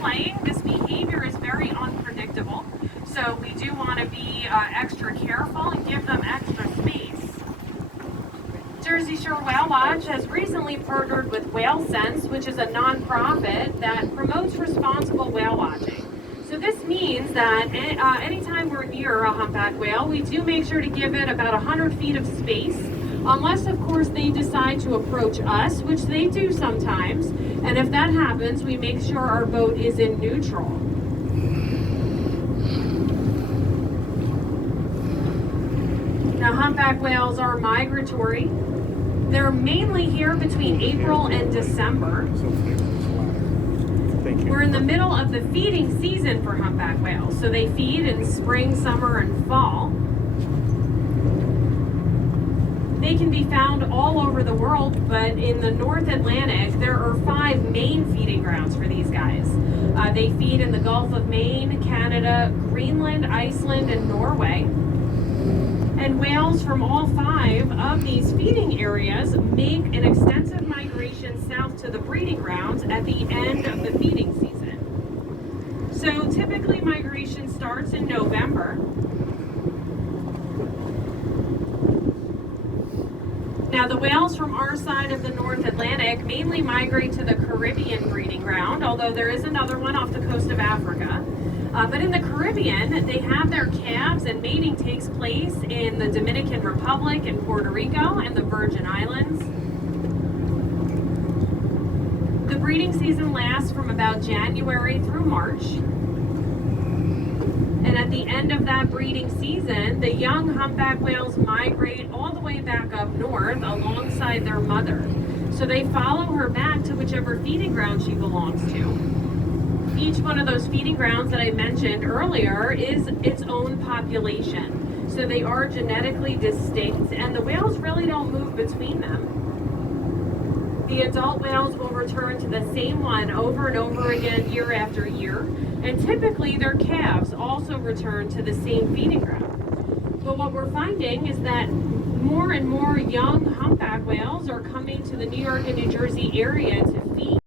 playing, this behavior is very unpredictable. So we do want to be extra careful and give them extra space. Jersey Shore Whale Watch has recently partnered with Whale Sense, which is a nonprofit that promotes responsible whale watching. So this means that anytime we're near a humpback whale, we do make sure to give it about 100 feet of space, unless of course they decide to approach us, which they do sometimes. And if that happens, we make sure our boat is in neutral. Now, humpback whales are migratory. They're mainly here between April and December. We're in the middle of the feeding season for humpback whales, so they feed in spring, summer, and fall. They can be found all over the world, but in the North Atlantic, there are 5 main feeding grounds for these guys. They feed in the Gulf of Maine, Canada, Greenland, Iceland, and Norway. And whales from all 5 of these feeding areas make an extensive migration south to the breeding grounds at the end of the feeding season. So typically migration starts in November. Now the whales from our side of the North Atlantic mainly migrate to the Caribbean breeding ground, although there is another one off the coast of Africa. But in the Caribbean, they have their calves and mating takes place in the Dominican Republic and Puerto Rico and the Virgin Islands. The breeding season lasts from about January through March. And at the end of that breeding season, the young humpback whales migrate all the way back up north alongside their mother. So they follow her back to whichever feeding ground she belongs to. Each one of those feeding grounds that I mentioned earlier is its own population. So they are genetically distinct, and the whales really don't move between them. The adult whales will return to the same one over and over again year after year, and typically their calves also return to the same feeding ground. But what we're finding is that more and more young humpback whales are coming to the New York and New Jersey area to feed.